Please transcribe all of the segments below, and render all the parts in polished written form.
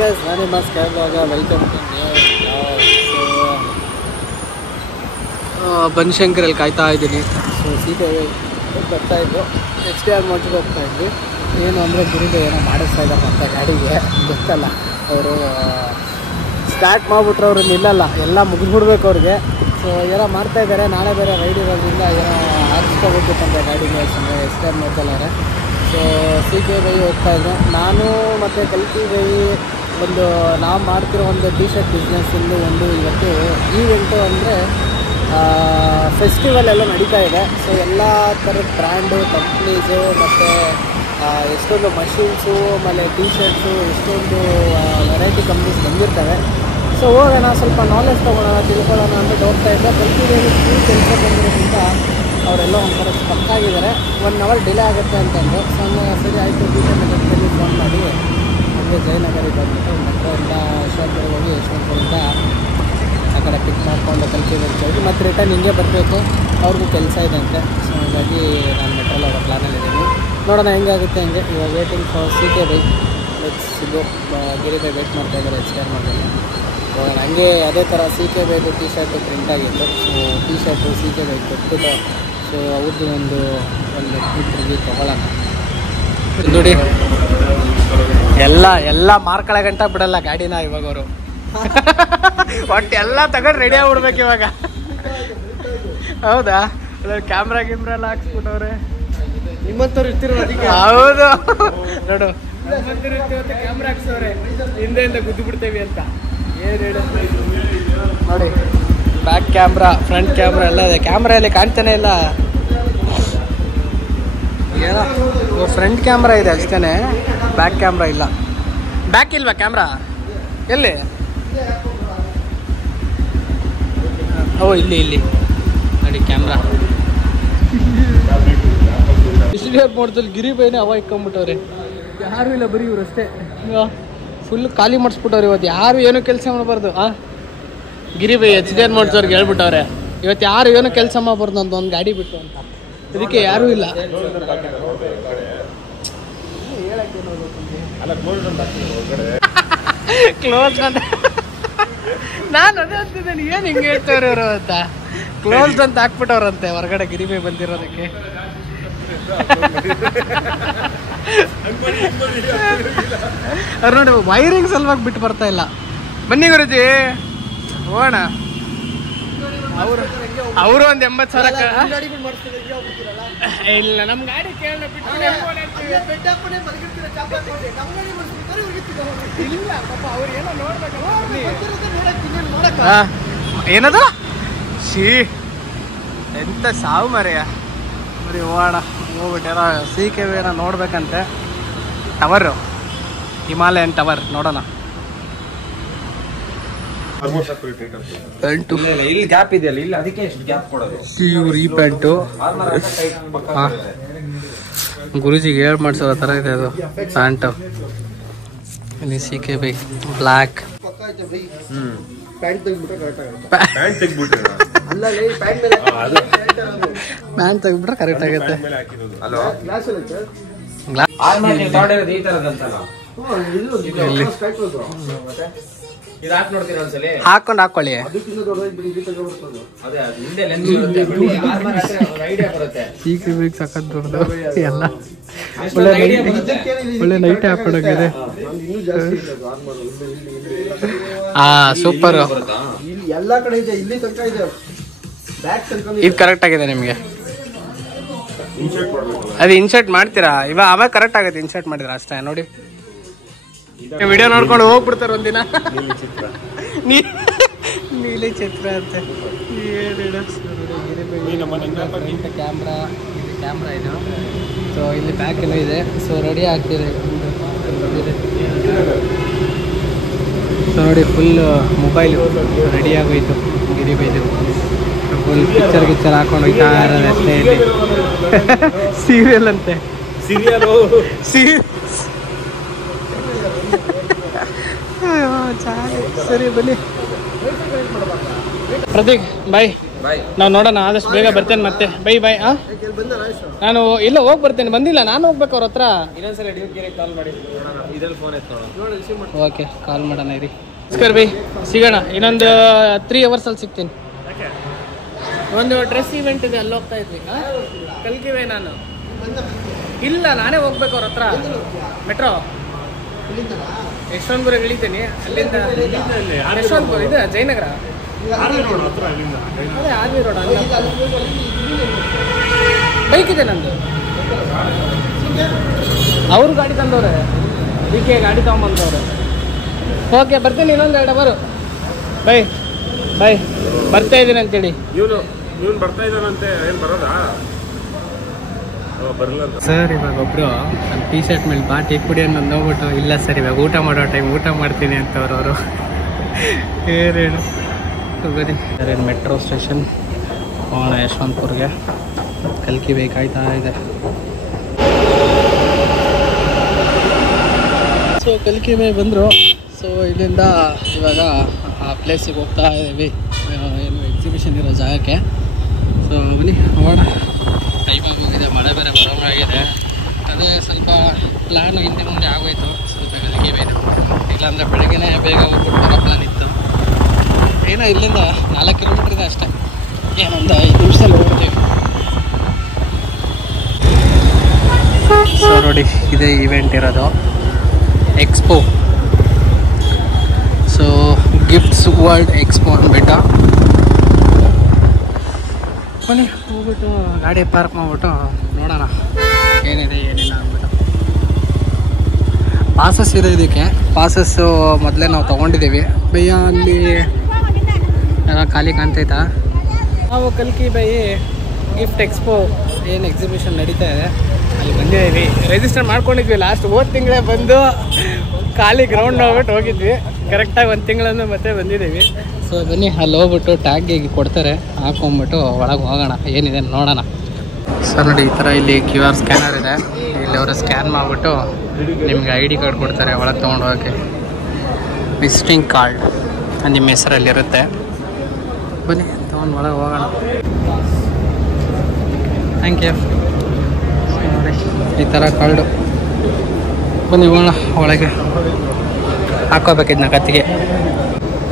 Guys, ನಾನೇ mask ಆಗುವಾಗ welcome ಬನಶಂಕರಲ್ಲಿ ಕಾಯ್ತಾ ಇದ್ದೀನಿ. ಸೊ ಸೀತೆ ಬರ್ತಾ ಇದ್ದು HDR ಮೋಟ್ರಿಗೆ ಹೋಗ್ತಾ ಇದ್ವಿ. ಏನು ಅಂದರೆ ಗುರಿಗೆ ಏನೋ ಮಾಡಿಸ್ತಾ ಇದ್ದಾರೆ ಅಂತ ಗಾಡಿಗೆ ಗೊತ್ತಲ್ಲ. ಅವರು ಸ್ಟಾರ್ಟ್ ಮಾಡಿಬಿಟ್ರೆ ಅವರು ನಿಲ್ಲಲ್ಲ, ಎಲ್ಲ ಮುಗಿದ್ಬಿಡ್ಬೇಕು ಅವ್ರಿಗೆ. ಸೊ ಏನೋ ಮಾಡ್ತಾಯಿದ್ದಾರೆ. ನಾಳೆ ಬೇರೆ ರೈಡ್ ಇರೋದ್ರಿಂದ ಏನೋ ಹಾರಿಸ್ಕೋಬೇಕಿತ್ತಂತೆ ಗಾಡಿಗೆ. ಸುಮ್ಮನೆ HDR ಮೋಟಲ್ಲವ್ರೆ. ಸೊ CK ಬೈ ಹೋಗ್ತಾಯಿದ್ರು. ನಾನು ಮತ್ತು ಕಲ್ಕಿ ಬೈ ಒಂದು ನಾವು ಮಾಡ್ತಿರೋ ಒಂದು ಟಿ ಶರ್ಟ್ ಬಿಸ್ನೆಸ್ಸಲ್ಲಿ ಒಂದು ಇವತ್ತು ಈವೆಂಟು ಅಂದರೆ ಫೆಸ್ಟಿವಲ್ ಎಲ್ಲ ನಡೀತಾ ಇದೆ. ಸೊ ಎಲ್ಲ ಥರದ ಬ್ರ್ಯಾಂಡು ಕಂಪ್ನೀಸು ಮತ್ತು ಎಷ್ಟೊಂದು ಮಷೀನ್ಸು ಆಮೇಲೆ ಟಿ ಶರ್ಟ್ಸು ಎಷ್ಟೊಂದು ವೆರೈಟಿ ಕಂಪ್ನೀಸ್ ಬಂದಿರ್ತವೆ. ಸೊ ಹೋಗೋಣ, ಸ್ವಲ್ಪ ನಾಲೆಜ್ ತೊಗೊಳೋಣ, ತಿಳ್ಕೊಳ್ಳೋಣ ಅಂದ್ಬಿಟ್ಟು ಹೋಗ್ತಾ ಇದ್ದೆ. ಕಲ್ತಿದ್ದೇನೆ ಫುಲ್ ಕೆಲಸ ಬಂದಿರೋದ್ರಿಂದ ಅವರೆಲ್ಲ ಒಂಥರ ಸ್ಟಕ್ಕಾಗಿದ್ದಾರೆ. 1 hour ಡಿಲೇ ಆಗುತ್ತೆ ಅಂತಂದು. ಸೊ ಸರಿ ಆಯಿತು, ಬೀಚಲ್ಲಿ ಫೋನ್ ಮಾಡಿ ಅಂದರೆ ಜಯನಗರಿಗೆ ಬಂದ್ಬಿಟ್ಟು ಮೆಟ್ರೋಯಿಂದ ಯಶವಂತಪುರ ಹೋಗಿ ಯಶವಂತಪುರದಿಂದ ಆ ಕಡೆ ಪಿಕ್ ಮಾಡಿಕೊಂಡು ಕಲ್ತಿದ್ದಕ್ಕೆ ಹೋಗಿ ಮತ್ತೆ ರಿಟರ್ನ್ ಹಿಂಗೆ ಬರಬೇಕು. ಅವ್ರಿಗೂ ಕೆಲಸ ಇದೆ ಅಂತೆ. ಸೊ ಹಾಗಾಗಿ ನಾನು ಮೆಟ್ರೋಲ್ ಹೋಗೋ ಪ್ಲಾನಲ್ಲಿದ್ದೀನಿ. ನೋಡೋಣ ಹೆಂಗಾಗುತ್ತೆ ಹಂಗೆ. ಇವಾಗ ವೇಟಿಂಗ್ ಫಾರ್ CK ಬೈ. ಸಿಗೋ ಗಿರಿ ಬೈ ವೇಟ್ ಮಾಡ್ತಾಯಿದ್ದಾರೆ HDR ಮಾಡ್ತಾರೆ. ಹೋಗೋಣ ಹಂಗೆ. ಅದೇ ಥರ CK ಬೈದು ಟಿ ಶರ್ಟು ಪ್ರಿಂಟ್ ಆಗಿತ್ತು. So T shirt CK by ಕೊಟ್ಬಿಟ್ಟು ಸೊ ಅವ್ರದ್ದು ಒಂದು ರಿವ್ಯೂ ತೊಗೊಳ್ಳೋಣ. ನೋಡಿ ಎಲ್ಲ ಮಾರ್ಕಳ ಗಂಟ ಬಿಡಲ್ಲ ಗಾಡಿನ ಇವಾಗ ಅವರು. ಒಟ್ಟು ಎಲ್ಲ ತಗೊಂಡು ರೆಡಿ ಆಗ್ಬಿಡ್ಬೇಕು ಇವಾಗ. ಹೌದಾ? ಕ್ಯಾಮ್ರಾ ಎಲ್ಲ ಹಾಕ್ಸ್ಬಿಟ್ಟವ್ರೆ. ನಿಮ್ಮಂತವ್ರು ಇರ್ತಿರೋ ಅದಕ್ಕೆ. ಹೌದು ನೋಡು, ನಮ್ಮಂತವ್ರು ಇರ್ತೀವತ್ತ ಕ್ಯಾಮ್ರಾ ಹಾಕ್ಸವ್ರೆ, ಹಿಂದೆಯಿಂದ ಗುದ್ದು ಬಿಡ್ತೇವೆ ಅಂತ. ಏನು ಹೇಳ ನೋಡಿ, ಬ್ಯಾಕ್ ಕ್ಯಾಮ್ರಾ ಫ್ರಂಟ್ ಕ್ಯಾಮ್ರಾ ಎಲ್ಲ ಇದೆ. ಕ್ಯಾಮ್ರಾ ಇಲ್ಲಿ ಕಾಣ್ತಾನೆ ಇಲ್ಲ. ಏನೋ ಫ್ರಂಟ್ ಕ್ಯಾಮ್ರಾ ಇದೆ ಅಷ್ಟೇ, ಬ್ಯಾಕ್ ಕ್ಯಾಮ್ರಾ ಇಲ್ಲ. ಬ್ಯಾಕ್ ಇಲ್ವಾ ಕ್ಯಾಮ್ರಾ? ಎಲ್ಲಿ? ಓ ಇಲ್ಲಿ ನೋಡಿ ಕ್ಯಾಮ್ರಾ. HDR ಮೋಡ್ದಲ್ಲಿ ಗಿರಿ ಬೈನೇ ಹವಾ ಇಕ್ಕೊಂಬಿಟ್ಟವ್ರೆ. ಯಾರೂ ಇಲ್ಲ, ಬರೀ ಇವ್ರು ಅಷ್ಟೇ. ಫುಲ್ ಖಾಲಿ ಮಾಡಿಸ್ಬಿಟ್ಟವ್ರೆ ಇವತ್ತು. ಯಾರು ಏನೂ ಕೆಲಸ ಮಾಡಬಾರ್ದು. ಗಿರಿ ಬೈ HDR ಮೋಡ್ಸವ್ರಿಗೆ ಹೇಳ್ಬಿಟ್ಟವ್ರೆ ಇವತ್ತು ಯಾರು ಏನೂ ಕೆಲಸ ಮಾಡಬಾರ್ದು ಅಂತ, ಒಂದು ಗಾಡಿ ಬಿಟ್ಟು ಅಂತ. ಅದಕ್ಕೆ ಯಾರೂ ಇಲ್ಲ. ಕ್ಲೋಸ್ ಅಂತ ನಾನು ಅದೇ ಅಂತಿದ್ದೇನೆ, ಏನು ಹಿಂಗೆ ಹೇಳ್ತವ್ರೆ ಇವರು ಅಂತ. ಕ್ಲೋಸ್ ಅಂತ ಹಾಕ್ಬಿಟ್ಟವ್ರಂತೆ ಹೊರಗಡೆ ಗಿರಿ ಬೈ ಬಂದಿರೋದಕ್ಕೆ. ಅವ್ರು ನೋಡಿ ವೈರಿಂಗ್ ಸಲುವಾಗಿ ಬಿಟ್ಟು ಬರ್ತಾ ಇಲ್ಲ. ಬನ್ನಿ ಗುರುಜಿ ಹೋಗೋಣ. ಅವರು ಒಂದು 80,000 ಇಲ್ಲ ನಮ್ಮ ಗಾಡಿ ಕೇಳೋಣ ಬಿಟ್ಟು ಇಲ್ಲ ಪಾಪ ಅವ್ರು ಏನೋ ನೋಡ್ಬೇಕಲ್ಲ. ಏನದ ಶೀ ಎಂತ ಸಾವು ಮರೆಯ ಬರೀ ಹೋಗೋಣ. ಹೋಗ್ಬಿಟ್ಟು CK ಬೈನ ನೋಡ್ಬೇಕಂತೆ. ಟವರು, ಹಿಮಾಲಯನ್ ಟವರ್ ನೋಡೋಣ. ಪ್ಯಾಂಟು ಇಲ್ಲಿ ಗ್ಯಾಪ್ ಇದೆಯಲ್ಲ, ಇಲ್ಲಿ ಅದಕ್ಕೆ ಎಷ್ಟು ಗ್ಯಾಪ್ ಕೊಡೋದು. ಇವ್ರು ಈ ಪ್ಯಾಂಟು ಗುರುಜಿಗೆ ಹೇಳ್ ಮಾಡ್ಸೋ ಥರ ಇದೆ ಅದು ಪ್ಯಾಂಟು. ಇಲ್ಲಿ CK ಬೈ ಬ್ಲ್ಯಾಕ್. ಪ್ಯಾಂಟ್ ತೆಗ್ಬಿಟ್ರೆ ಕರೆಕ್ಟ್ ಆಗುತ್ತೆ. ಹಾಕೊಂಡು ಹಾಕೊಳ್ಳಿ. CK ಬೈ ಸಖತ್ ದೊಡ್ಡದು ಎಲ್ಲ. ಒಳ್ಳೆ ನೈಟ್ ಹಾಕೊಂಡೋಗಿದೆ. ಸೂಪರ್. ಇದು ಕರೆಕ್ಟ್ ಆಗಿದೆ ನಿಮಗೆ. ಅದು ಇನ್ಸರ್ಟ್ ಮಾಡ್ತೀರಾ ಇವಾಗ? ಅವಾಗ ಕರೆಕ್ಟ್ ಆಗುತ್ತೆ ಇನ್ಸರ್ಟ್ ಮಾಡಿದ್ರ ಅಷ್ಟೇ. ನೋಡಿ ವಿಡಿಯೋ ನೋಡ್ಕೊಂಡು ಹೋಗ್ಬಿಡ್ತಾರೆ ಒಂದಿನ. ನೀಲಿ ಚಿತ್ರ ಅಂತ ಕ್ಯಾಮ್ರಾ ಇದು. ಸೊ ಇಲ್ಲಿ ಬ್ಯಾಕ್ ಏನೋ ಇದೆ. ಸೊ ರೆಡಿ ಆಗ್ತಿದೆ. ಸೊ ನೋಡಿ ಫುಲ್ ಮೊಬೈಲ್ ರೆಡಿ ಆಗೋಯ್ತು ಗಿರಿ ಬೈದು. ಫುಲ್ ಪಿಕ್ಚರ್ ಹಾಕೊಂಡು ಹೋಗ್ತಾ ಇರೋದು ಅಷ್ಟೇ. ಇಲ್ಲಿ ಸೀರಿಯಲ್ ಅಂತೆ. ಸರಿ ಬನ್ನಿ. ಪ್ರತೀಕ್ ಬಾಯ್. ನಾವು ನೋಡೋಣ, ಆದಷ್ಟು ಬೇಗ ಬರ್ತೇನೆ ಮತ್ತೆ. Bye bye. ನಾನು ಇಲ್ಲ ಹೋಗಿ ಬರ್ತೇನೆ, ಬಂದಿಲ್ಲ, ನಾನು ಹೋಗ್ಬೇಕು ಅವ್ರ ಹತ್ರ. ಇನ್ನೊಂದ್ಸಲ ಕಾಲ್ ಮಾಡಿ. ಓಕೆ, ಕಾಲ್ ಮಾಡೋಣ ಇರಿ. ನಮಸ್ಕಾರ ಬೈ, ಸಿಗೋಣ ಇನ್ನೊಂದು 3 hours ಅಲ್ಲಿ ಸಿಗ್ತೀನಿ. ಒಂದು ಡ್ರೆಸ್ ಇವೆಂಟ್ ಇದೆ, ಅಲ್ಲಿ ಹೋಗ್ತಾ ಇದ್ವಿ. ಕಲ್ಕಿವೆ ನಾನು ಇಲ್ಲ, ನಾನೇ ಹೋಗ್ಬೇಕು ಅವ್ರ ಹತ್ರ. ಮೆಟ್ರೋ ಯಶವಂತಪುರ ಇಳಿತೀನಿ, ಅಲ್ಲಿಂದ ಯಶವಂತಪುರ ಇದೆ ಜಯನಗರ, ಅದೇ ಆರ್ವಿ ರೋಡ್. ಬೈಕ್ ಇದೆ ನಂದು, ಅವರು ಗಾಡಿ ತಂದವ್ರೆ, ಡಿಕೆ ಗಾಡಿ ತಗೊಂಬಂದವ್ರೆ. ಓಕೆ, ಬರ್ತೀನಿ ಇನ್ನೊಂದು 2 hour. ಬೈ ಬೈ, ಬರ್ತಾ ಇದ್ದೀನಿ ಅಂತೇಳಿ. ಇವನು ಬರ್ತಾ ಇದ್ದಾನಂತೆ, ಏನು ಬರೋದಾ? ಸರ್ ಇವಾಗ ಒಬ್ರು ನನ್ನ ಟೀ ಶರ್ಟ್ ಮೇಲೆ ಟೀ ಕುಡಿ ಅನ್ನೋದು ನೋಡ್ಬಿಟ್ಟು, ಇಲ್ಲ ಸರ್ ಇವಾಗ ಊಟ ಮಾಡೋ ಟೈಮ್, ಊಟ ಮಾಡ್ತೀನಿ ಅಂತವ್ರವರು. ಏನೇನು ಬರೀ ಸರ್, ಮೆಟ್ರೋ ಸ್ಟೇಷನ್ ಹೋಗೋಣ ಯಶವಂತಪುರ್ಗೆ. ಕಲ್ಕಿ ಬೇಕಾಯ್ತಾ ಇದೆ. ಸೊ ಕಲ್ಕಿ ಬೈ ಬಂದರು. ಸೊ ಇಲ್ಲಿಂದ ಇವಾಗ ಆ ಪ್ಲೇಸಿಗೆ ಹೋಗ್ತಾ ಇದ್ದೀವಿ, ಏನು ಎಕ್ಸಿಬಿಷನ್ ಇರೋ ಜಾಗಕ್ಕೆ. ಸೊ ಬನ್ನಿ ಹೋಗೋಣ. ಟೈಮ್ ಆಗೋಗಿದೆ, ಮಳೆ ಬೇರೆ ಬರೋಂಗಾಗಿದೆ. ಅದೇ ಸ್ವಲ್ಪ ಪ್ಲ್ಯಾನು ಹಿಂದೆ ಮುಂದೆ ಆಗೋಯ್ತು ಸ್ವಲ್ಪ ಕಲ್ಕಿ ಬೈದು. ಇಲ್ಲಾಂದರೆ ಬೆಳಗ್ಗೆನೇ ಬೇಗ ಹೋಗ್ಬಿಟ್ಟು ಬರೋ ಪ್ಲ್ಯಾನ್ ಇತ್ತು. ಏನೋ ಇಲ್ಲಿಂದ 4 ಕಿಲೋಮೀಟ್ರ್ ಇದೆ ಅಷ್ಟೇ, ಏನೊಂದು 5 ನಿಮಿಷದಲ್ಲಿ ಹೋಗ್ತೀವಿ. ಸೊ ನೋಡಿ, ಇದೇ ಇವೆಂಟ್ ಇರೋದು, expo. So gifts world expo ಅಂದ್ಬಿಟ್ಟು ಬನ್ನಿ ಹೋಗ್ಬಿಟ್ಟು ಗಾಡಿ ಪಾರ್ಕ್ ಮಾಡಿಬಿಟ್ಟು ನೋಡೋಣ ಏನಿದೆ ಏನಿಲ್ಲ ಅಂದ್ಬಿಟ್ಟು. ಪಾಸಸ್ ಇದೆ ಇದಕ್ಕೆ, ಪಾಸಸ್ಸು ಮೊದಲೇ ನಾವು ತೊಗೊಂಡಿದ್ದೀವಿ. ಭಯ್ಯ ಅಲ್ಲಿ ಎಲ್ಲ ಖಾಲಿ ಕಾಣ್ತೈತಾ? ನಾವು ಕಲ್ಕಿ ಬೈ ಗಿಫ್ಟ್ ಎಕ್ಸ್ಪೋ ಏನು ಎಕ್ಸಿಬಿಷನ್ ನಡೀತಾ ಇದೆ ಅಲ್ಲಿ ಬಂದಿದ್ದೀವಿ. ರಿಜಿಸ್ಟರ್ ಮಾಡ್ಕೊಂಡಿದ್ವಿ ಲಾಸ್ಟ್ ಹೋದ ತಿಂಗಳೇ ಬಂದು ಖಾಲಿ ಗ್ರೌಂಡ್ ಹೋಗ್ಬಿಟ್ಟು ಹೋಗಿದ್ವಿ. ಕರೆಕ್ಟಾಗಿ 1 ತಿಂಗಳನ್ನು ಮತ್ತೆ ಬಂದಿದ್ದೀವಿ. ಸೊ ಬನ್ನಿ ಅಲ್ಲಿ ಹೋಗ್ಬಿಟ್ಟು ಟ್ಯಾಗಿಗೆ ಕೊಡ್ತಾರೆ, ಹಾಕೊಂಬಿಟ್ಟು ಒಳಗೆ ಹೋಗೋಣ, ಏನಿದೆ ನೋಡೋಣ. ಸರ್ ನೋಡಿ, ಈ ಥರ ಇಲ್ಲಿ QR ಸ್ಕ್ಯಾನರ್ ಇದೆ. ಇಲ್ಲಿ ಅವರು ಸ್ಕ್ಯಾನ್ ಮಾಡಿಬಿಟ್ಟು ನಿಮಗೆ ID ಕಾರ್ಡ್ ಕೊಡ್ತಾರೆ ಒಳಗೆ ತೊಗೊಂಡು ಹೋಗೋಕ್ಕೆ. ವಿಸಿಟಿಂಗ್ ಕಾರ್ಡ್ ನಿಮ್ಮ ಹೆಸರಲ್ಲಿರುತ್ತೆ. ಬನ್ನಿ ತೊಗೊಂಡು ಒಳಗೆ ಹೋಗೋಣ. Thank you. ನೋಡಿ ಈ ಥರ ಕಾರ್ಡು, ಬನ್ನಿ ಹೋಗೋಣ ಒಳಗೆ. ಹಾಕೋಬೇಕಿದ್ನ ಕತ್ತಿಗೆ.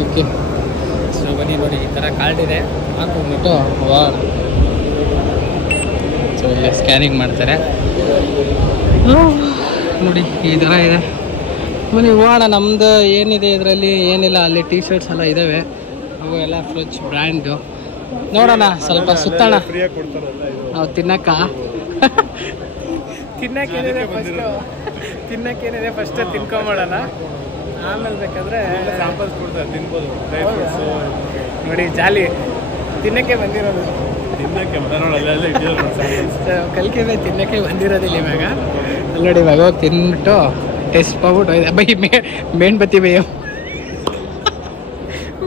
ಓಕೆ, ಸೊ ಬನ್ನಿ ನೋಡಿ ಈ ಥರ ಕಾರ್ಡ್ ಇದೆ, ಹಾಕೊಂಡ್ಬಿಟ್ಟು ಹೋಗೋಣ. ಸೊ ಇಲ್ಲಿ ಸ್ಕ್ಯಾನಿಂಗ್ ಮಾಡ್ತಾರೆ ನೋಡಿ, ಈ ಥರ ಇದೆ. ಬನ್ನಿ ಹೋಗೋಣ. ನಮ್ಮದು ಏನಿದೆ ಇದರಲ್ಲಿ ಏನಿಲ್ಲ, ಅಲ್ಲಿ ಟೀ ಶರ್ಟ್ಸ್ ಎಲ್ಲ ಇದ್ದಾವೆ, ಅವು ಎಲ್ಲ ಫ್ರೆಶ್ ಬ್ರ್ಯಾಂಡು. ನೋಡೋಣ, ಸ್ವಲ್ಪ ಸುತ್ತೋಣ. ನಾವು ತಿನ್ನಕ್ಕೇನಿದೆ ಫಸ್ಟ್ ತಿನ್ಕೊಂಬೋಣ, ಆಮೇಲೆ ಬೇಕಾದ್ರೆ ತಿನ್ಬೋದು. ನೋಡಿ ಜಾಲಿ, ತಿನ್ನಕ್ಕೆ ಬಂದಿರೋದು, ಕಲ್ಕಿ ತಿನ್ನಕ್ಕೆ ಬಂದಿರೋದಿಲ್ಲ ಇವಾಗ. ಅಲ್ಲಿ ನೋಡಿ ಇವಾಗ ಹೋಗಿ ತಿನ್ಬಿಟ್ಟು ಟೇಸ್ಟ್ ಮಾಡ್ಬಿಟ್ಟು ಬೈ ಮೇಣ್ಬತ್ತಿ ಬೈ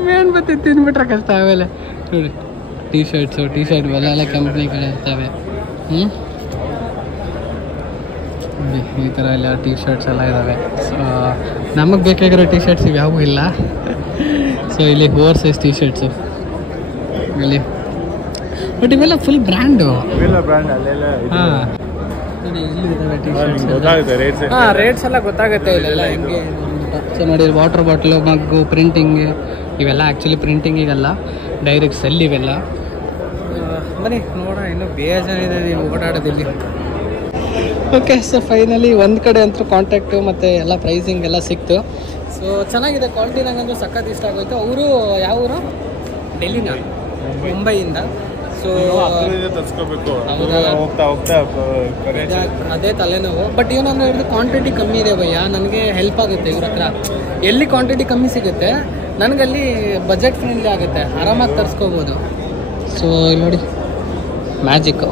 ಮೇಣ್ಬತ್ತಿ ತಿನ್ಬಿಟ್ರೆ ಕಷ್ಟ. ಆಮೇಲೆ ನೋಡಿ ಟೀ ಶರ್ಟ್ ಎಲ್ಲ ಕಂಪ್ನಿಗಳಿರ್ತವೆ. ಈ ಥರ ಎಲ್ಲ ಟೀ ಶರ್ಟ್ಸ್ ಎಲ್ಲ ಇದ್ದಾವೆ. ಸೊ ನಮಗೆ ಬೇಕಾಗಿರೋ ಟೀ ಶರ್ಟ್ಸ್ ಇವ್ಯಾವೂ ಇಲ್ಲ. ಸೊ ಇಲ್ಲಿ ಓವರ್ ಸೈಜ್ ಟೀ ಶರ್ಟ್ಸು ಇಲ್ಲಿ, ಬಟ್ ಇವೆಲ್ಲ ಫುಲ್ ಬ್ರ್ಯಾಂಡು. ಹಾಂ ನೋಡಿ, ಇಲ್ಲಿದ್ದಾವೆ ಟೀ ಶರ್ಟ್ಸ್. ಹಾಂ, ರೇಟ್ಸ್ ಎಲ್ಲ ಗೊತ್ತಾಗುತ್ತೆ ಇಲ್ಲೆಲ್ಲ ಹೆಂಗೆ. ಸೊ ನೋಡಿ, ವಾಟರ್ ಬಾಟ್ಲು, ಮಗ್ಗು, ಪ್ರಿಂಟಿಂಗ್, ಇವೆಲ್ಲ ಆ್ಯಕ್ಚುಲಿ ಪ್ರಿಂಟಿಂಗಿಗೆಲ್ಲ, ಡೈರೆಕ್ಟ್ ಸೆಲ್ ಇವೆಲ್ಲ. ಬನ್ನಿ ನೋಡೋಣ, ಇನ್ನೂ ಬೇಜಾನಿದೆ ನೀವು ಓಡಾಡೋದಿಲ್ಲಿ. ಓಕೆ, ಸೊ ಫೈನಲಿ ಒಂದು ಕಡೆ ಅಂತೂ ಕಾಂಟ್ಯಾಕ್ಟು ಮತ್ತು ಎಲ್ಲ ಪ್ರೈಸಿಂಗ್ ಎಲ್ಲ ಸಿಕ್ತು. ಸೊ ಚೆನ್ನಾಗಿದೆ ಕ್ವಾಲಿಟಿ, ನಂಗಂತೂ ಸಖತ್ ಇಷ್ಟ ಆಗೋಯ್ತು. ಅವರು ಯಾವ ಊರು? ಡೆಲ್ಲಿನ, ಮುಂಬೈಯಿಂದ. ಸೊ ಅದೇ ತಲೆನೋವು. ಬಟ್ ಏನಂದ್ರೆ ಇವ್ರದ್ದು ಕ್ವಾಂಟಿಟಿ ಕಮ್ಮಿ ಇದೆ ಭಯ್ಯ, ನನಗೆ ಹೆಲ್ಪ್ ಆಗುತ್ತೆ ಇವ್ರ ಹತ್ರ. ಎಲ್ಲಿ ಕ್ವಾಂಟಿಟಿ ಕಮ್ಮಿ ಸಿಗುತ್ತೆ ನನಗಲ್ಲಿ ಬಜೆಟ್ ಫ್ರೆಂಡ್ಲಿ ಆಗುತ್ತೆ, ಆರಾಮಾಗಿ ತರಿಸ್ಕೋಬೋದು. ಸೊ ಇಲ್ಲಿ ನೋಡಿ ಮ್ಯಾಜಿಕ್ಕು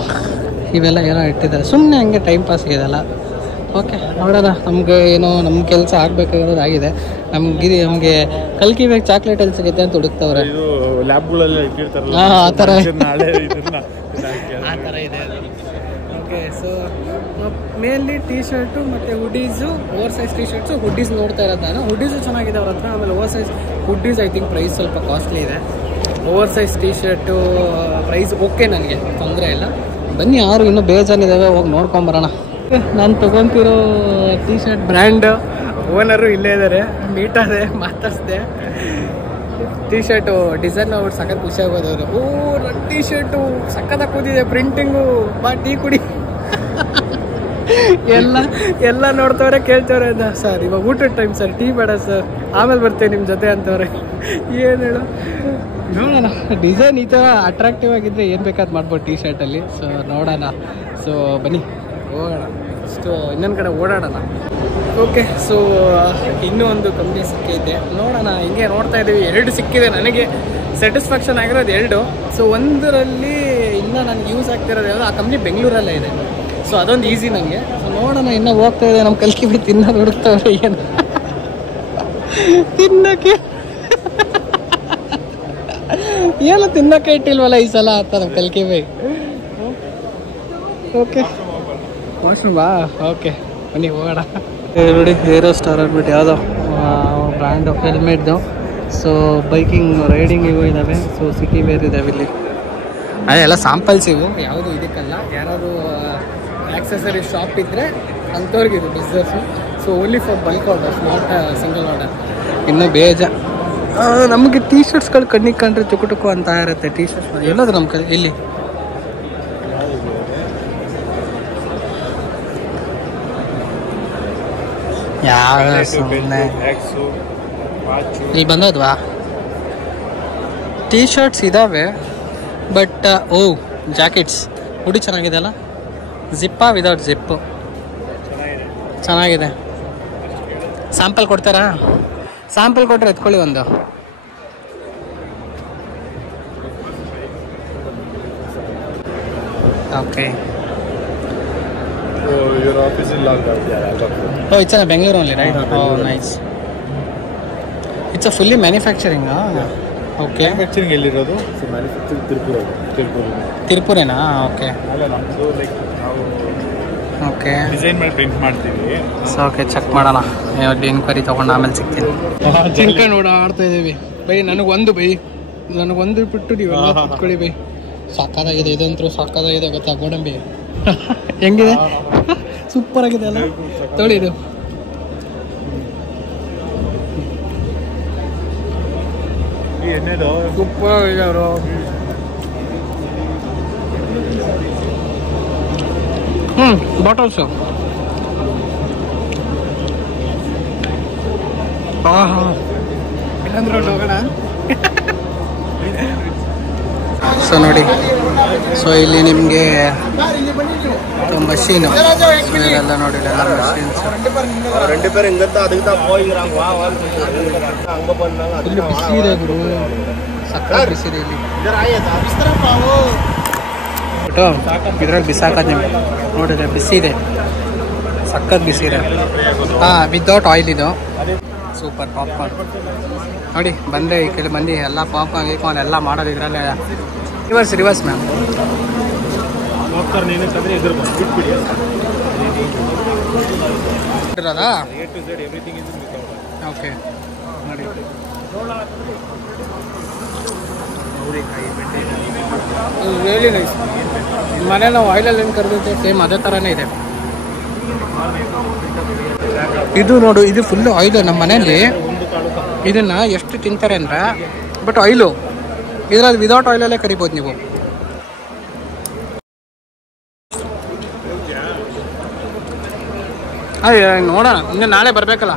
ಇವೆಲ್ಲ ಏನೋ ಇಟ್ಟಿದ್ದಾರೆ, ಸುಮ್ಮನೆ ಹಂಗೆ ಟೈಮ್ ಪಾಸ್ ಇದೆಲ್ಲ. ಓಕೆ ನೋಡೋಣ, ನಮಗೆ ಏನೋ ನಮ್ಮ ಕೆಲಸ ಆಗಬೇಕಾಗಿರೋದಾಗಿದೆ. ನಮಗೆ ಕಲ್ಕಿ ಬೇಕು ಚಾಕ್ಲೇಟ್ ಎಲ್ಲಿ ಸಿಗುತ್ತೆ ಅಂತ ಹುಡುಕ್ತವ್ರೆ. ಹಾಂ, ಆ ಥರ ಇದೆ. Okay, so mainly T shirt ಮತ್ತು hoodies, oversize T shirts, hoodies ನೋಡ್ತಾ ಇರೋದು ನಾನು. ಹುಡೀಸು ಚೆನ್ನಾಗಿದೆ ಅವ್ರ ಹತ್ರ. ಆಮೇಲೆ oversize hoodies I think price ಸ್ವಲ್ಪ ಕಾಸ್ಟ್ಲಿ ಇದೆ. Oversize T shirt price okay ನನಗೆ ತೊಂದರೆ ಇಲ್ಲ. ಬನ್ನಿ, ಯಾರು ಇನ್ನೂ ಬೇಜಾನಿದ್ದಾವೆ, ಹೋಗಿ ನೋಡ್ಕೊಂಬರೋಣ. ನಾನು ತೊಗೊತಿರೋ ಟೀ ಶರ್ಟ್ ಬ್ರ್ಯಾಂಡ್ ಓನರು ಇಲ್ಲೇ ಇದ್ದಾರೆ, ಮೀಟ್ ಆದೆ, ಮಾತಾಡಿಸ್ದೆ. ಟೀ ಶರ್ಟು ಡಿಸೈನ್ ನೋಡ್ಬಿಟ್ಟು ಸಖತ್ ಖುಷಿ ಆಗೋದವರು. ನನ್ನ ಟೀ ಶರ್ಟು ಸಖತ್ತಾಗಿ ಕೂತಿದೆ, ಪ್ರಿಂಟಿಂಗು, ಬಾ ಟೀ ಕುಡಿ. ಎಲ್ಲ ನೋಡ್ತವ್ರೆ, ಕೇಳ್ತವ್ರೆ. ಸರ್ ಇವಾಗ ಊಟದ ಟೈಮ್ ಸರ್, ಟೀ ಬೇಡ ಸರ್, ಆಮೇಲೆ ಬರ್ತೇವೆ ನಿಮ್ಮ ಜೊತೆ ಅಂತವ್ರೆ. ಏನು ಹೇಳು, ನೋಡೋಣ. ಡಿಸೈನ್ ಈ ಥರ ಅಟ್ರಾಕ್ಟಿವ್ ಆಗಿದ್ದರೆ ಏನು ಬೇಕಾದ್ ಮಾಡ್ಬೋದು ಟೀ ಶರ್ಟಲ್ಲಿ. ಸೊ ನೋಡೋಣ. ಸೊ ಬನ್ನಿ ಹೋಗೋಣ, ಇಷ್ಟು ಇನ್ನೊಂದು ಕಡೆ ಓಡಾಡೋಣ. ಓಕೆ, ಸೊ ಇನ್ನೂ ಒಂದು ಕಂಪ್ನಿ ಸಿಕ್ಕಿದೆ, ನೋಡೋಣ. ಹಿಂಗೆ ನೋಡ್ತಾ ಇದ್ದೀವಿ, 2 ಸಿಕ್ಕಿದೆ. ನನಗೆ ಸ್ಯಾಟಿಸ್ಫ್ಯಾಕ್ಷನ್ ಆಗಿರೋದು 2. ಸೊ ಒಂದರಲ್ಲಿ ಇನ್ನೂ ನನಗೆ ಯೂಸ್ ಆಗ್ತಿರೋದು ಯಾವುದು, ಆ ಕಂಪ್ನಿ ಬೆಂಗಳೂರಲ್ಲೇ ಇದೆ. ಸೊ ಅದೊಂದು ಈಸಿ ನನಗೆ. ಸೊ ನೋಡೋಣ, ಇನ್ನೂ ಹೋಗ್ತಾ ಇದೆ. ನಮ್ಮ ಕಲ್ಕಿ ಬಿಟ್ಟು ತಿನ್ನೋದು ಹುಡುಕ್ತವ್ರೆ, ಏನು ತಿನ್ನೋಕ್ಕೆ ಏನು ತಿನ್ನೋಕೆ ಇಟ್ಟಿಲ್ವಲ್ಲ ಈ ಸಲ ಅಂತ ನಮ್ಮ ಕಲ್ಕಿ ಬೈ. ಓಕೆ, ವಾಶ್ರೂಮ್ ಬಾ. ಓಕೆ ಬನ್ನಿ ಹೋಗೋಣ. ನೋಡಿ, ಹೇರೋ ಸ್ಟಾರ್ ಅಂದ್ಬಿಟ್ಟು ಯಾವುದೋ ಬ್ರ್ಯಾಂಡು ಹೆಲ್ಮೆಟ್ದು. ಸೊ ಬೈಕಿಂಗ್ ರೈಡಿಂಗಿಗೂ ಇದ್ದಾವೆ. ಸೊ ಸಿಟಿ ವೇರ್ ಇದ್ದಾವೆ ಇಲ್ಲಿ. ಅದೆಲ್ಲ ಸಾಂಪಲ್ಸ್ ಇವು, ಯಾವುದು ಇದಕ್ಕಲ್ಲ. ಯಾರಾದರೂ ಆಕ್ಸೆಸರಿ ಶಾಪ್ ಇದ್ದರೆ ಅಂಥವ್ರಿಗೆ ಇದು business. So only for bulk orders, not single order. ಇನ್ನೂ ನಮಗೆ ಟೀ ಶರ್ಟ್ಸ್ಗಳು ಕಣ್ಣಿಗೆ ಕಂಡ್ರೆ ಟುಕು ಅಂತ ಇರುತ್ತೆ. ಟೀ ಶರ್ಟ್ಸ್ ಎಲ್ಲದು ನಮ್ಮ ಇಲ್ಲಿ ಯಾವ ಸುಮ್ಮನೆ ಇಲ್ಲಿ ಬಂದದ್ವಾ. ಟೀ ಶರ್ಟ್ಸ್ ಇದ್ದಾವೆ, ಬಟ್ ಜಾಕೆಟ್ಸ್ ಹುಡಿ ಚೆನ್ನಾಗಿದೆ ಅಲ್ಲ. ಜಿಪ್ಪಾ ವಿದೌಟ್ ಜಿಪ್ಪು ಚೆನ್ನಾಗಿದೆ. ಸ್ಯಾಂಪಲ್ ಕೊಡ್ತಾರಾ? ಸ್ಯಾಂಪಲ್ ಕೊಟ್ಟರೆ ಎತ್ಕೊಳ್ಳಿ ಒಂದು. Okay. your office in Lockdown. Yeah, I'll talk to you. Oh, it's in Bangalore only, right? Oh, nice. It's a fully manufacturing, Yeah. Okay. Manufacturing ಎಲ್ಲಿರೋದು? So manufacturing Tiruppur. ತಿರುಪುರೇನಾ? Okay. ಅಲ್ಲ, ನಮ್ಮದು like ನಾವು okay design ಮಾಡಿ print ಮಾಡ್ತೀವಿ. So okay, check ಮಾಡೋಣ. Enquiry ತೊಗೊಂಡು ಆಮೇಲೆ ಸಿಗ್ತೀನಿ. ಚಿಂಕನ್ ಓಡಾಡ್ತಾ ಇದ್ದೀವಿ ಬೈ. ನನಗೊಂದು ಬಿಟ್ಟು ನೀವೆಲ್ಲ ಕುತ್ಕೊಳ್ಳಿ ಬೈ. ಸಾಕಾಗಿದೆ, ಇದಂತೂ ಸಾಕಾಗಿದೆ ಗೊತ್ತಾ ಗೋಡಂಬಿ. ಹೆಂಗಿದೆ? ಸೂಪರ್ ಆಗಿದೆ ಅಲ್ಲ, ತೊಳಿ ಇದು. ಸೂಪರ್ ಆಗಿದೆ ಅವರು. ಬಾಟಲ್ಸು ಇಲ್ಲಂದ್ರೆ ಹೋಗೋಣ. ಸೊ ನೋಡಿ, ಸೊ ಇಲ್ಲಿ ನಿಮಗೆ ಮಷೀನು ಇಲ್ಲೆಲ್ಲ ನೋಡಿ, ಇಲ್ಲೆಲ್ಲ ಮಷೀನ್ಸ್. ಇಲ್ಲಿ ಬಿಸಿ ಇದೆ ಗುರು, ಸಕ್ಕರೆ ಬಿಸಿ ಇದೆ ಇಲ್ಲಿ. ಇದ್ರಲ್ಲಿ ಬಿಸಾಕದ್ ನಿಮ್ಗೆ ನೋಡಿದ್ರೆ ಬಿಸಿ ಇದೆ, ಸಕ್ಕತ್ ಬಿಸಿ ಇದೆ. ವಿತೌಟ್ ಆಯಿಲ್ ಇದು. ಸೂಪರ್ ಪಾಪ್ಕಾರ್ನ್ ನೋಡಿ. ಬಂದರೆ ಈ ಕಡೆ ಮಂದಿ ಎಲ್ಲ ಪಾಪ್ಕಾರ್ನ್ ಎಲ್ಲ ಮಾಡೋದು ಇದರಲ್ಲೇ. Reverse ma'am. ಇರೋದಾ? ಓಕೆ ನೋಡಿ. Really nice. ಮನೇಲಿ ನಾವು ಆಯಿಲಲ್ಲಿ ಏನು ಕರೆದಿದ್ದೆ ಸೇಮ್ ಅದೇ ಥರನೇ ಇದೆ. ಇದು ನೋಡು, ಇದು ಫುಲ್ಲು ಆಯಿಲು. ನಮ್ಮ ಮನೇಲಿ ಇದನ್ನು ಎಷ್ಟು ತಿಂತಾರೆ ಅಂದರೆ, ಬಟ್ ಆಯಿಲು ಇದರಲ್ಲಿ ವಿದೌಟ್ ಆಯಿಲಲ್ಲೇ ಕರಿಬೋದು ನೀವು. ನೋಡೋಣ, ಇನ್ನು ನಾಳೆ ಬರಬೇಕಲ್ಲ,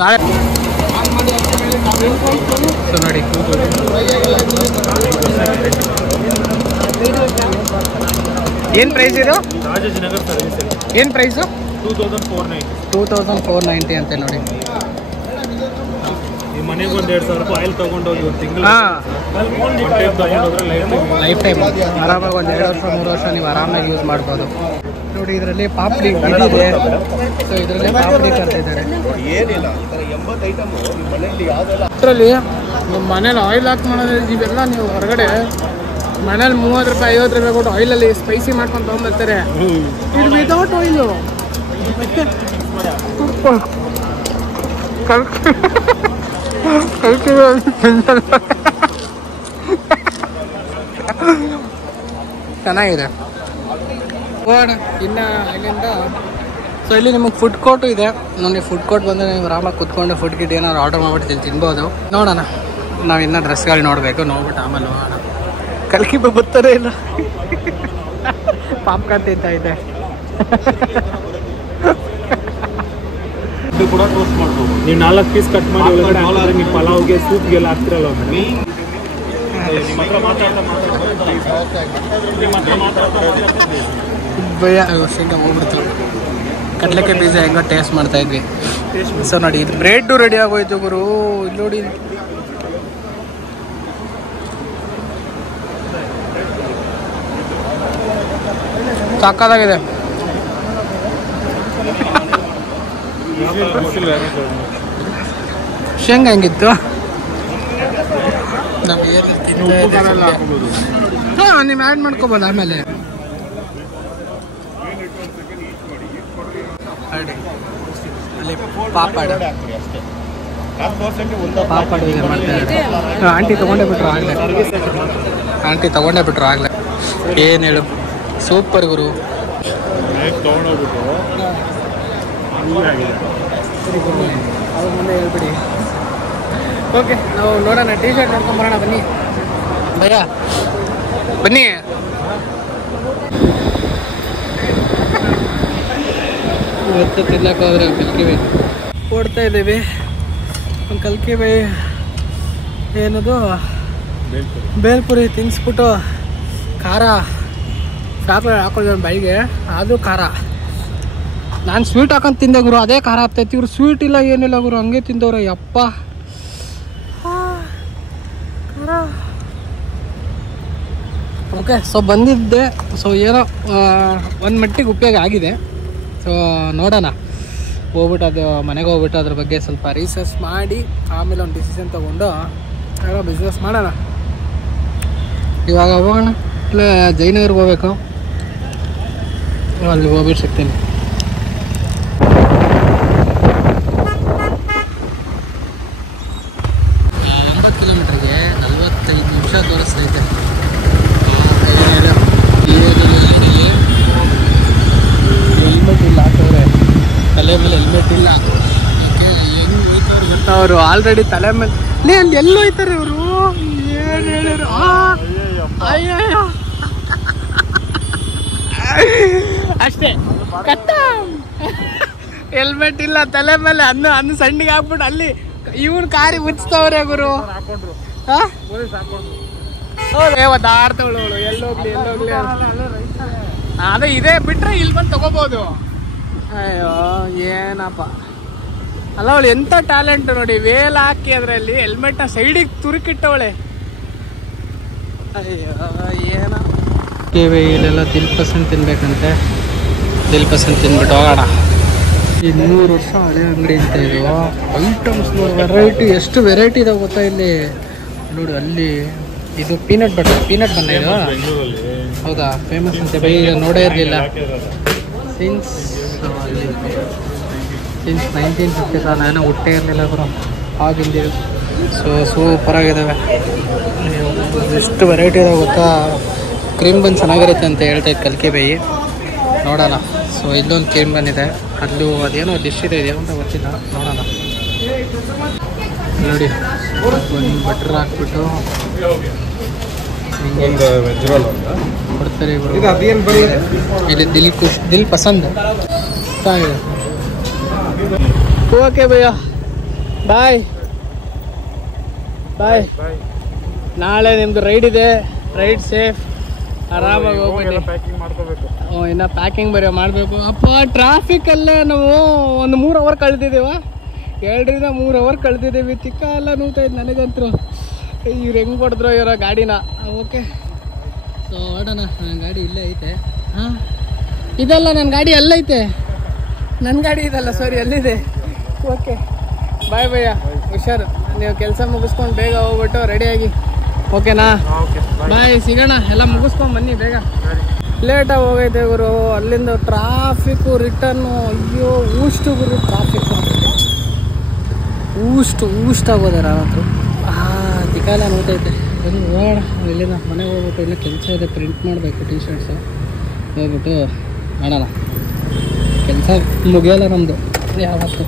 ನಾಳೆ. ಸೊ ನೋಡಿ, ಏನು ಪ್ರೈಸ್ ಇದು? ಏನು ಪ್ರೈಸು? 2490 ಅಂತೆ ನೋಡಿ. ಮನೆಗೆ ಒಂದು 2,000 ರೂಪಾಯಿ ಆಯಿಲ್ ತೊಗೊಂಡೋಗಿ ಒಂದು ತಿಂಗಳು ಲೈಫ್ ಟೈಮ್ ಆರಾಮಾಗಿ ಒಂದು 2 ವರ್ಷ 3 ವರ್ಷ ನೀವು ಆರಾಮಾಗಿ ಯೂಸ್ ಮಾಡ್ಬೋದು. ನೋಡಿ, ಇದರಲ್ಲಿ ಪಾಪ್ಡಿ ಇದಿದೆ. ಸೊ ಇದರಲ್ಲಿ ಪಾಪ್ಡಿ ಕರ್ತಿದ್ದಾರೆ. ಇದರಲ್ಲಿ ನಮ್ಮ ಮನೇಲಿ ಆಯಿಲ್ ಹಾಕಿ ಮಾಡೋದು ಇವೆಲ್ಲ ನೀವು ಹೊರಗಡೆ ಮನೇಲಿ 30 ರೂಪಾಯಿ 50 ರೂಪಾಯಿ ಕೊಟ್ಟು ಆಯಿಲಲ್ಲಿ ಸ್ಪೈಸಿ ಮಾಡ್ಕೊಂಡು ತೊಗೊಂಡ್ಬರ್ತಾರೆ. ಇದು ವಿತೌಟ್ ಆಯಿಲು. ಚೆನ್ನಾಗಿದೆ. ಹೋಗೋಣ ಇನ್ನು ಇಲ್ಲಿಂದ. ಸೊ ಇಲ್ಲಿ ನಿಮಗೆ ಫುಡ್ ಕೋರ್ಟು ಇದೆ ನೋಡಿ. ಫುಡ್ ಕೋರ್ಟ್ ಬಂದರೆ ನೀವು ಆರಾಮಾಗಿ ಕುತ್ಕೊಂಡು ಫುಡ್ ಗಿಟ್ ಏನಾದ್ರು ಆರ್ಡರ್ ಮಾಡ್ಬಿಟ್ಟು ತಿನ್ಬೋದು. ನೋಡೋಣ, ನಾವು ಇನ್ನೂ ಡ್ರೆಸ್ಗಳು ನೋಡಬೇಕು. ನೋಡ್ಬಿಟ್ಟು ಆಮೇಲೆ ಹೋಗೋಣ. ಕಲ್ಕಿ ಬರ್ತಾನೆ ಇಲ್ಲ. ಪಾಪ್ಕಾರ್ನ್ ತಿಂತಾ ಇದೆ. ಕೂಡ ಟೋಸ್ಟ್ ಮಾಡ್ಬೋದು. ನೀವು 4 ಪೀಸ್ ಕಟ್ ಮಾಡಿ ಒಳಗಡೆ ಹಾಕಿದ್ರೆ ನೀವು ಪಲಾವ್ಗೆ ಸೂಪ್ಗೆಲ್ಲ ಹಾಕ್ತಿರಲ್ಲ ಒಮ್ಮೆ. ನಿಮ್ಮ ಹತ್ರ ಭಯ ಶೇಂಗಾ ಹೋಗ್ಬಿಡ್ತು. ಕಡ್ಲೆಕಾಯಿ ಬೀಜ ಹೆಂಗೋ ಟೇಸ್ಟ್ ಮಾಡ್ತಾ ಇದ್ವಿ. ಸೊ ನೋಡಿ, ಇದು ಬ್ರೆಡ್ಡು ರೆಡಿ ಆಗೋಯ್ತು ಗುರು. ಇಲ್ಲಿ ನೋಡಿ, ಸಾಕಾಗಿದೆ. ಶೇಂಗಾ ಹೆಂಗಿತ್ತು? ಹಾಂ, ನೀವು ಆ್ಯಡ್ ಮಾಡ್ಕೊಬೋದು ಆಮೇಲೆ. ಅಲ್ಲಿ ಪಾಪಾಡು ಇದೆ ಮಾಡ್ತಾರೆ. ಆಂಟಿ ತೊಗೊಂಡೇ ಬಿಟ್ರು ಆಗಲೇ. ಏನು ಹೇಳು, ಸೂಪರ್ ಗುರು. ಅದು ಮುಂದೆ ಹೇಳ್ಬಿಡಿ. ಓಕೆ, ನಾವು ನೋಡೋಣ. ಟೀ ಶರ್ಟ್ ನೋಡ್ಕೊಂಬರೋಣ. ಬನ್ನಿ ಭಯ, ಬನ್ನಿ. ಇವತ್ತು ತಿನ್ನಕ್ಕೆ ಹೋದ್ರೆ ಕಲ್ಕಿ ಬೈ ಓಡ್ತಾ ಇದ್ದೀವಿ. ಒಂದು ಕಲ್ಕಿ ಬೈ ಏನದು ಬೇಲ್ಪುರಿ ತಿನ್ನಿಸ್ಬಿಟ್ಟು ಖಾರ ಚಾಕ್ಲೇಟ್ ಹಾಕೊಂಡಿದ್ದಾರೆ ಬೈಗೆ. ಅದು ಖಾರ. ನಾನು ಸ್ವೀಟ್ ಹಾಕೊಂಡು ತಿಂದೆ ಗುರು, ಅದೇ ಖಾರ ಆಗ್ತೈತಿ. ಇವ್ರು ಸ್ವೀಟ್ ಇಲ್ಲ ಏನಿಲ್ಲ ಗುರು, ಹಂಗೆ ತಿಂದವ್ರೆ. ಯಪ್ಪ ಖಾರ. ಓಕೆ, ಸೊ ಬಂದಿದ್ದೆ. ಸೊ ಏನೋ ಒಂದು ಮಟ್ಟಿಗೆ ಉಪಯೋಗ ಆಗಿದೆ. ಸೊ ನೋಡೋಣ, ಹೋಗ್ಬಿಟ್ಟು ಅದು ಮನೆಗೆ ಹೋಗ್ಬಿಟ್ಟು ಅದ್ರ ಬಗ್ಗೆ ಸ್ವಲ್ಪ ರಿಸರ್ಚ್ ಮಾಡಿ ಆಮೇಲೆ ಒಂದು ಡಿಸಿಷನ್ ತೊಗೊಂಡು ಏನೋ ಬಿಸ್ನೆಸ್ ಮಾಡೋಣ. ಇವಾಗ ಹೋಗೋಣ. ಇಲ್ಲ ಜಯನಗರ್ಗೆ ಹೋಗ್ಬೇಕು, ಅಲ್ಲಿ ಹೋಗ್ಬಿಟ್ಟು ಸಿಗ್ತೀನಿ. 80 ಕಿಲೋಮೀಟ್ರಿಗೆ 45 ನಿಮಿಷ ತೋರಿಸ್ತೈತೆ. ಹೆಲ್ಮೆಟ್ ಇಲ್ಲ ಹಾಕೋರೆ, ತಲೆ ಮೇಲೆ ಹೆಲ್ಮೆಟ್ ಇಲ್ಲ. ಅವರು ಆಲ್ರೆಡಿ ತಲೆ ಮೇಲೆ ಅಲ್ಲಿ ಎಲ್ಲೋ ಹೋಯ್ತಾರೆ ಇವರು. ಏನು ಹೇಳಿದ್ರು? ಅಯ್ಯಯ್ಯೋ, ಅಷ್ಟೇ ಕಟ್ಟ. ಹೆಲ್ಮೆಟ್ ಇಲ್ಲ ತಲೆ ಮೇಲೆ, ಅನ್ನು ಸಣ್ಣಿಗೆ ಹಾಕ್ಬಿಟ್ಟು ಅಲ್ಲಿ ಇವ್ನ ಕಾರಿ ಮುಚ್ತವ್ರೆ ಗುರು. ದಾಡ್ತವಳು ಎಲ್ಲೋಗ್ಲಿ ಅದೇ ಇದೇ ಬಿಟ್ರೆ ಇಲ್ಲಿ ಬಂದು ತಗೋಬಹುದು. ಅಯ್ಯೋ ಏನಪ್ಪ, ಅಲ್ಲ ಅವಳು ಎಂತ ಟ್ಯಾಲೆಂಟ್ ನೋಡಿ. ವೇಲ್ ಹಾಕಿ ಅದರಲ್ಲಿ ಹೆಲ್ಮೆಟ್ನ ಸೈಡಿಗೆ ತುರುಕಿಟ್ಟವಳೆ. ಅಯ್ಯೋ ಏನ. ಇಲ್ಲೆಲ್ಲ ದಿಲ್ ಪಸಂದ್ ತಿನ್ಬೇಕಂತೆ. ದಿಲ್ ಪಸಂದ್ ತಿನ್ಬಿಟ್ಟು ಹೋಗೋಣ. 200 ವರ್ಷ ಹಳೆ ಅಂಗಡಿ ಅಂತ ಇದು. ಐಟಮ್ಸ್ ವೆರೈಟಿ, ಎಷ್ಟು ವೆರೈಟಿ ಇದಾವೆ ಗೊತ್ತಾ ಇಲ್ಲಿ ನೋಡಿ. ಅಲ್ಲಿ ಇದು ಪೀನಟ್ ಬಟರ್, ಪೀನಟ್ ಬನ್ನ ಇದು. ಹೌದಾ, ಫೇಮಸ್ ಅಂತೆ ಬೈ. ನೋಡೇ ಇರಲಿಲ್ಲ. ಸಿನ್ಸ್ 1950 ನಾನು ಹುಟ್ಟೇ ಇರಲಿಲ್ಲ ಗುರು ಆಗಿಂದ. ಸೊ ಸೂಪರಾಗಿದ್ದಾವೆ. ಎಷ್ಟು ವೆರೈಟಿ ಇದಾವೆ ಗೊತ್ತಾ. ಕ್ರೀಮ್ ಬನ್ ಚೆನ್ನಾಗಿರುತ್ತೆ ಅಂತ ಹೇಳ್ತಾಯಿದ್ದು ಕಲ್ಕಿ ಬೈ. ನೋಡೋಣ. ಸೊ ಇಲ್ಲೊಂದು ಕ್ರೀಮ್ ಬನ್ ಇದೆ, ಅಲ್ಲೂ ಅದೇನೋ ಡಿಶ್ ಇದೆ, ಇದೇನೋ ಅಂತ ಗೊತ್ತಿಲ್ಲ. ನೋಡೋಣ. ನೋಡಿ, ಒಂದು ಬಟ್ರ್ ಹಾಕ್ಬಿಟ್ಟು ಕೊಡ್ತಾರೆ ಇವರು. ಇಲ್ಲಿ ದಿಲ್ ಪಸಂದ್ ಚೆನ್ನಾಗಿದೆ. ಓಕೆ ಭಯ್ಯ, ಬಾಯ್. ನಾಳೆ ನಿಮ್ದು ರೈಡ್ ಇದೆ. ರೈಡ್ ಸೇಫ್, ಆರಾಮಾಗಿ ಹೋಗ್ಬಿಟ್ಟು. ಇನ್ನು ಪ್ಯಾಕಿಂಗ್ ಬರೀ ಮಾಡಬೇಕು. ಅಪ್ಪ ಟ್ರಾಫಿಕಲ್ಲೇ ನಾವು ಒಂದು 3 ಅವರ್ ಕಳೆದಿದ್ದೀವ. 2 ರಿಂದ 3 ಅವರ್ ಕಳೆದಿದ್ದೀವಿ. ತಿಕ್ಕ ಎಲ್ಲ ನೋಡ್ತಾಯಿದ್ದು ನನಗಂತೂ. ಇವ್ರು ಹೆಂಗೆ ಕೊಡಿದ್ರು ಇವರ ಗಾಡಿನ. ಓಕೆ, ಸೊ ಹೊರಡೋಣ. ನನ್ನ ಗಾಡಿ ಇಲ್ಲೇ ಐತೆ. ಹಾಂ, ಇದಲ್ಲ ನನ್ನ ಗಾಡಿ ಅಲ್ಲೈತೆ. ನನ್ನ ಗಾಡಿ ಇದಲ್ಲ, ಸಾರಿ, ಅಲ್ಲಿದೆ. ಓಕೆ, ಬಾಯ್ ಭಯ್ಯ, ಹುಷಾರು. ನೀವು ಕೆಲಸ ಮುಗಿಸ್ಕೊಂಡು ಬೇಗ ಹೋಗ್ಬಿಟ್ಟು ರೆಡಿಯಾಗಿ. ಓಕೆನಾ? ಬಾಯ್, ಸಿಗೋಣ. ಎಲ್ಲ ಮುಗಿಸ್ಕೊಂಡು ಬನ್ನಿ ಬೇಗ. ಲೇಟಾಗಿ ಹೋಗೈತೆ ಗುರು. ಅಲ್ಲಿಂದ ಟ್ರಾಫಿಕ್ಕು ರಿಟರ್ನು. ಅಯ್ಯೋ ಊಷ್ಟು ಗುರು, ಟ್ರಾಫಿಕ್ಕು ಊಷ್ಟು ಆಗೋದೆ. ನಾನಂತೂ ದಿಕ್ಕಾಲ ನೋಡ್ತೈತೆ. ಬನ್ನಿ ಹೋಗೋಣ. ಇಲ್ಲಿಂದ ಮನೆಗೆ ಹೋಗ್ಬಿಟ್ಟು ಇನ್ನೂ ಕೆಲಸ ಇದೆ, ಪ್ರಿಂಟ್ ಮಾಡಬೇಕು ಟೀ ಶರ್ಟ್ಸು. ಹೋಗ್ಬಿಟ್ಟು ಮಾಡೋಣ, ಕೆಲಸ ಮುಗಿಯೋಲ್ಲ ನಮ್ಮದು ಯಾವತ್ತು.